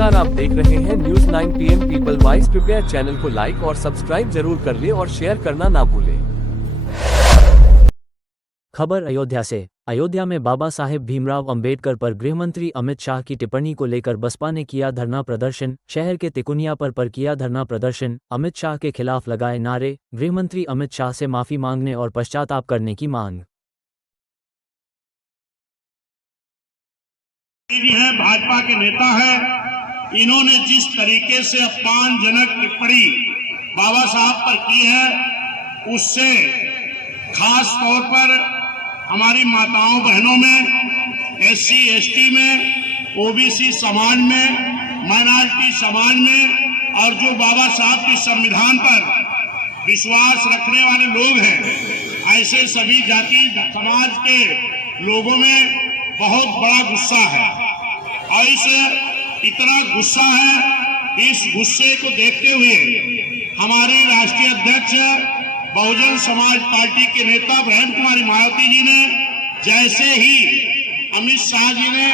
नमस्कार, आप देख रहे हैं न्यूज 9 PM पीपल वॉइस। कृपया चैनल को लाइक और सब्सक्राइब जरूर कर ले और शेयर करना ना भूले। खबर अयोध्या से। अयोध्या में बाबा साहेब भीमराव अंबेडकर पर गृहमंत्री अमित शाह की टिप्पणी को लेकर बसपा ने किया धरना प्रदर्शन। शहर के तिकुनिया पर किया धरना प्रदर्शन। अमित शाह के खिलाफ लगाए नारे। गृहमंत्री अमित शाह से माफी मांगने और पश्चाताप करने की मांग। है भाजपा के नेता है, इन्होंने जिस तरीके से अपमानजनक टिप्पणी बाबा साहब पर की है, उससे खास तौर पर हमारी माताओं बहनों में, SC ST में, OBC समाज में, माइनॉरिटी समाज में और जो बाबा साहब के संविधान पर विश्वास रखने वाले लोग हैं, ऐसे सभी जाति समाज के लोगों में बहुत बड़ा गुस्सा है। और इतना गुस्सा है, इस गुस्से को देखते हुए हमारे राष्ट्रीय अध्यक्ष बहुजन समाज पार्टी के नेता बहन कुमारी मायावती जी ने, जैसे ही अमित शाह जी ने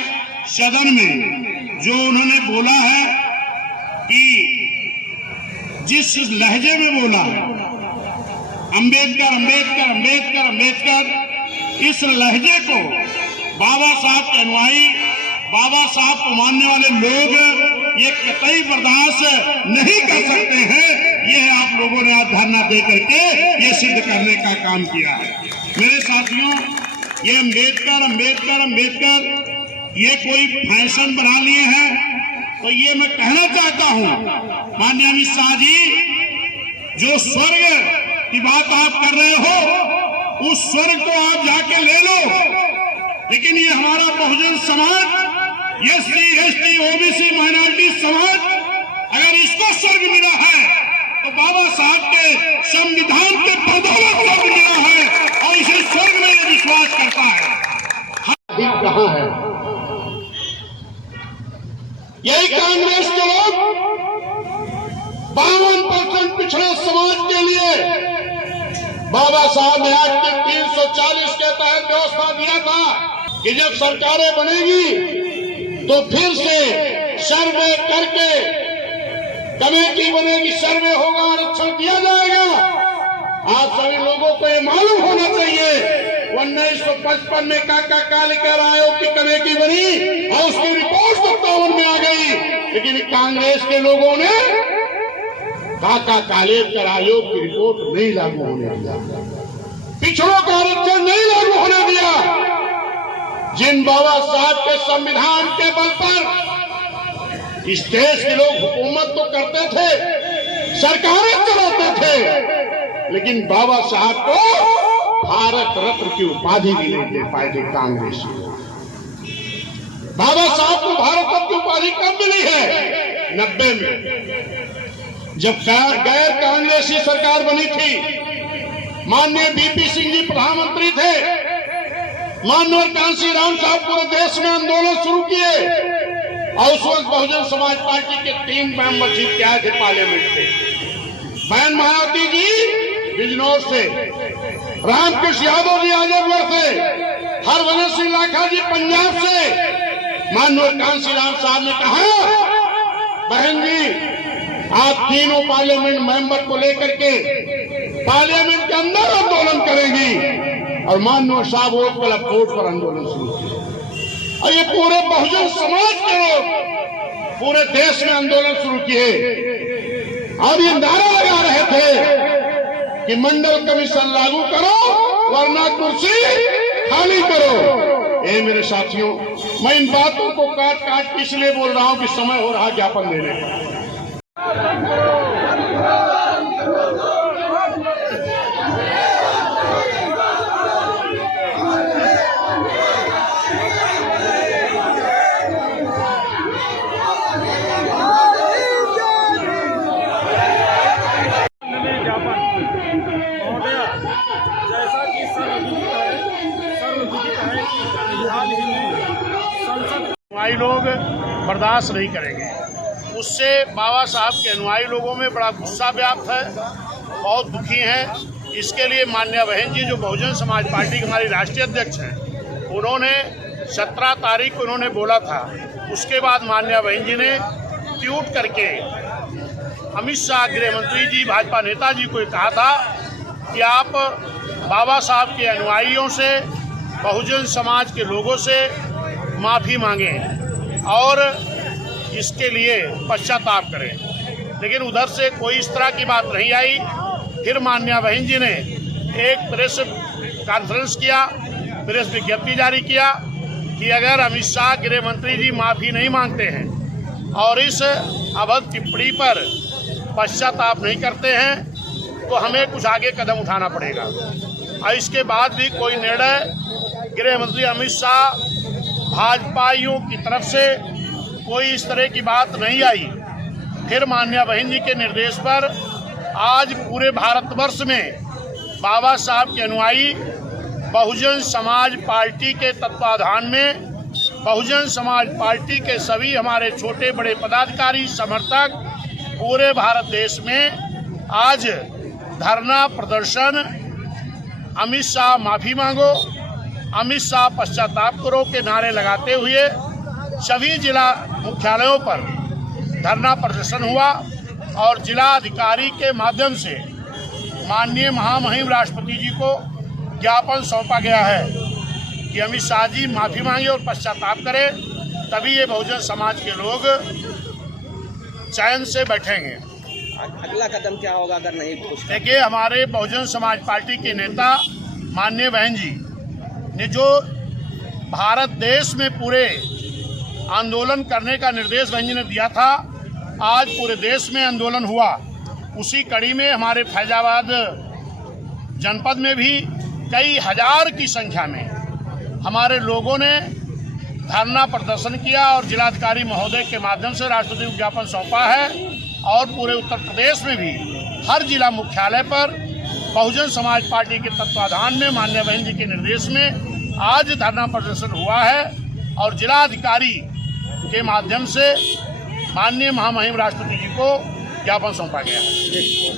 सदन में जो उन्होंने बोला है कि जिस लहजे में बोला है, अंबेडकर अंबेडकर अंबेडकर अंबेडकर, इस लहजे को बाबा साहब के अनुयायी, बाबा साहब को मानने वाले लोग ये कतई बर्दाश्त नहीं कर सकते हैं। ये आप लोगों ने आज धरना दे करके ये सिद्ध करने का काम किया है। मेरे साथियों, ये अंबेडकर अंबेडकर अंबेडकर ये कोई फैशन बना लिए हैं, तो ये मैं कहना चाहता हूं माननीय अमित शाह जी, जो स्वर्ग की बात आप कर रहे हो, उस स्वर्ग को आप जाके ले लो, लेकिन ये हमारा Bahujan Samaj, SC ST OBC minority समाज, अगर इसको स्वर्ग मिला है तो बाबा साहब के संविधान के बदौलत स्वर्ग मिला है और इसे स्वर्ग में ये विश्वास करता है। कहां है यही कांग्रेस के लोग 52% पिछड़े समाज के लिए बाबा साहब ने आज के 340 के तहत व्यवस्था दिया था कि जब सरकारें बनेगी तो फिर से सर्वे करके कमेटी बनेगी, सर्वे होगा, आरक्षण दिया जाएगा। आप सभी लोगों को ये मालूम होना चाहिए 1955 में काका लेकर आयोग की कमेटी बनी और उसकी रिपोर्ट 57 में आ गई, लेकिन कांग्रेस के लोगों ने काका कालेकर आयोग की रिपोर्ट नहीं लागू होने दिया, पिछड़ों का आरक्षण नहीं लागू होने दिया। जिन बाबा साहब के संविधान के बल पर इस देश के लोग हुकूमत तो करते थे, सरकारें चलाते थे, लेकिन बाबा साहब को भारत रत्न की उपाधि भी नहीं दे पाए थे कांग्रेस। बाबा साहब को भारत रत्न की उपाधि कब मिली है? 90 में, जब गैर कांग्रेसी सरकार बनी थी। माननीय VP सिंह जी प्रधानमंत्री थे, माननीय कांशीराम साहब पूरे देश में आंदोलन शुरू किए और उस वक्त बहुजन समाज पार्टी के 3 मेंबर जीत के आए थे पार्लियामेंट से। बहन मायावती जी बिजनौर से, रामकृष्ण यादव जी आजमगढ़ से, हरभजन सिंह लाखा जी पंजाब से। माननीय कांशीराम साहब ने कहा, बहन जी आप तीनों पार्लियामेंट मेंबर को लेकर के पार्लियामेंट के अंदर आंदोलन करेंगी, और माननीय साहब वोट पर आंदोलन शुरू किया और ये पूरे बहुजन समाज के लोग पूरे देश में आंदोलन शुरू किए और ये नारा लगा रहे थे कि मंडल कमीशन लागू करो वरना कुर्सी खाली करो। ये मेरे साथियों, मैं इन बातों को काट के इसलिए बोल रहा हूं कि समय हो रहा ज्ञापन देने का। जैसा कि सर्वविदित है कि हाल ही में संसद अनुयायी लोग बर्दाश्त नहीं करेंगे, उससे बाबा साहब के अनुयायी लोगों में बड़ा गुस्सा व्याप्त है, बहुत दुखी हैं। इसके लिए माननीय बहन जी जो बहुजन समाज पार्टी के हमारी राष्ट्रीय अध्यक्ष हैं, उन्होंने 17 तारीख को उन्होंने बोला था। उसके बाद माननीय बहन जी ने ट्वीट करके अमित शाह गृह मंत्री जी, भाजपा नेता जी को कहा था कि आप बाबा साहब के अनुयायियों से, बहुजन समाज के लोगों से माफ़ी मांगें और इसके लिए पश्चाताप करें। लेकिन उधर से कोई इस तरह की बात नहीं आई। फिर माननीय बहन जी ने एक प्रेस कॉन्फ्रेंस किया, प्रेस विज्ञप्ति जारी किया कि अगर अमित शाह गृह मंत्री जी माफ़ी नहीं मांगते हैं और इस अभद्र टिप्पणी पर पश्चाताप नहीं करते हैं तो हमें कुछ आगे कदम उठाना पड़ेगा। और इसके बाद भी कोई निर्णय गृह मंत्री अमित शाह भाजपाइयों की तरफ से कोई इस तरह की बात नहीं आई। फिर माननीय बहन जी के निर्देश पर आज पूरे भारतवर्ष में बाबा साहब के अनुयायी बहुजन समाज पार्टी के तत्वाधान में, बहुजन समाज पार्टी के सभी हमारे छोटे बड़े पदाधिकारी, समर्थक पूरे भारत देश में आज धरना प्रदर्शन, अमित शाह माफ़ी मांगो, अमित शाह पश्चाताप करो के नारे लगाते हुए सभी जिला मुख्यालयों पर धरना प्रदर्शन हुआ और जिला अधिकारी के माध्यम से माननीय महामहिम राष्ट्रपति जी को ज्ञापन सौंपा गया है कि अमित शाह जी माफ़ी मांगे और पश्चाताप करें, तभी ये बहुजन समाज के लोग चैन से बैठेंगे। अगला कदम क्या होगा अगर नहीं कुछ? देखिए, हमारे बहुजन समाज पार्टी के नेता माननीय बहन जी ने जो भारत देश में पूरे आंदोलन करने का निर्देश बहन जी ने दिया था, आज पूरे देश में आंदोलन हुआ। उसी कड़ी में हमारे फैजाबाद जनपद में भी कई हजार की संख्या में हमारे लोगों ने धरना प्रदर्शन किया और जिलाधिकारी महोदय के माध्यम से राष्ट्रपति को ज्ञापन सौंपा है। और पूरे उत्तर प्रदेश में भी हर जिला मुख्यालय पर बहुजन समाज पार्टी के तत्वाधान में माननीय बहन जी के निर्देश में आज धरना प्रदर्शन हुआ है और जिलाधिकारी के माध्यम से माननीय महामहिम राष्ट्रपति जी को ज्ञापन सौंपा गया है।